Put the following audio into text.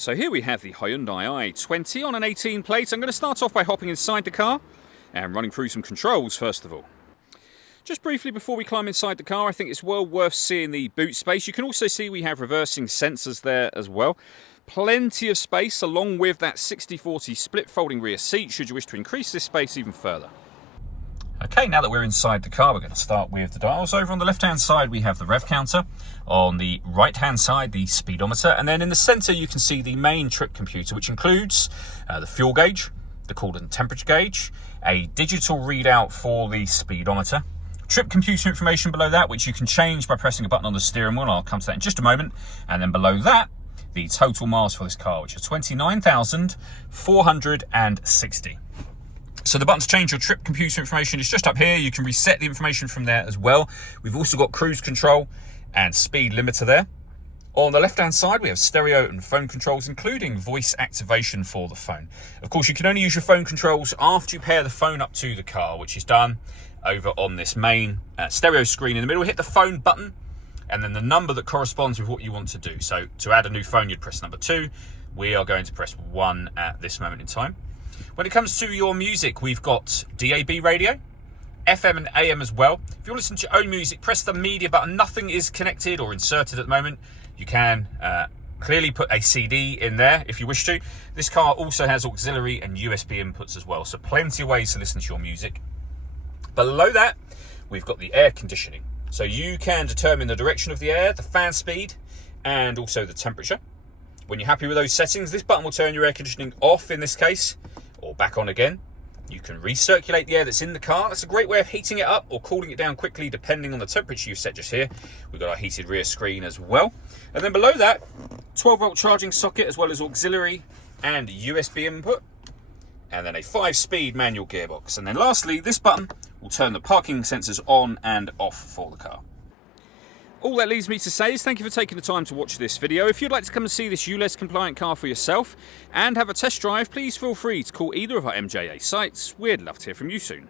So here we have the Hyundai i20 on an 18 plate. I'm going to start off by hopping inside the car and running through some controls first of all. Just briefly before we climb inside the car, I think it's well worth seeing the boot space. You can also see we have reversing sensors there as well. Plenty of space along with that 60/40 split folding rear seat should you wish to increase this space even further. Okay, now that we're inside the car, we're going to start with the dials. Over on the left-hand side, we have the rev counter. On the right-hand side, the speedometer. And then in the center, you can see the main trip computer, which includes the fuel gauge, the coolant temperature gauge, a digital readout for the speedometer, trip computer information below that, which you can change by pressing a button on the steering wheel. I'll come to that in just a moment. And then below that, the total miles for this car, which is 29,460. So the button to change your trip computer information is just up here. You can reset the information from there as well. We've also got cruise control and speed limiter there. On the left-hand side, we have stereo and phone controls, including voice activation for the phone. Of course, you can only use your phone controls after you pair the phone up to the car, which is done over on this main stereo screen in the middle. Hit the phone button and then the number that corresponds with what you want to do. So to add a new phone, you'd press number 2. We are going to press 1 at this moment in time. When it comes to your music, we've got DAB radio, FM and AM as well. If you want to listen to your own music, press the media button. Nothing is connected or inserted at the moment. You can clearly put a CD in there if you wish to. This car also has auxiliary and USB inputs as well, so plenty of ways to listen to your music. Below that, we've got the air conditioning. So you can determine the direction of the air, the fan speed, and also the temperature. When you're happy with those settings, this button will turn your air conditioning off in this case, or back on again. You can recirculate the air that's in the car. That's a great way of heating it up or cooling it down quickly depending on the temperature you've set just here. We've got our heated rear screen as well. And then below that, 12-volt charging socket as well as auxiliary and USB input. And then a 5-speed manual gearbox. And then lastly, this button will turn the parking sensors on and off for the car. All that leaves me to say is thank you for taking the time to watch this video. If you'd like to come and see this ULEZ compliant car for yourself and have a test drive, please feel free to call either of our MJA sites. We'd love to hear from you soon.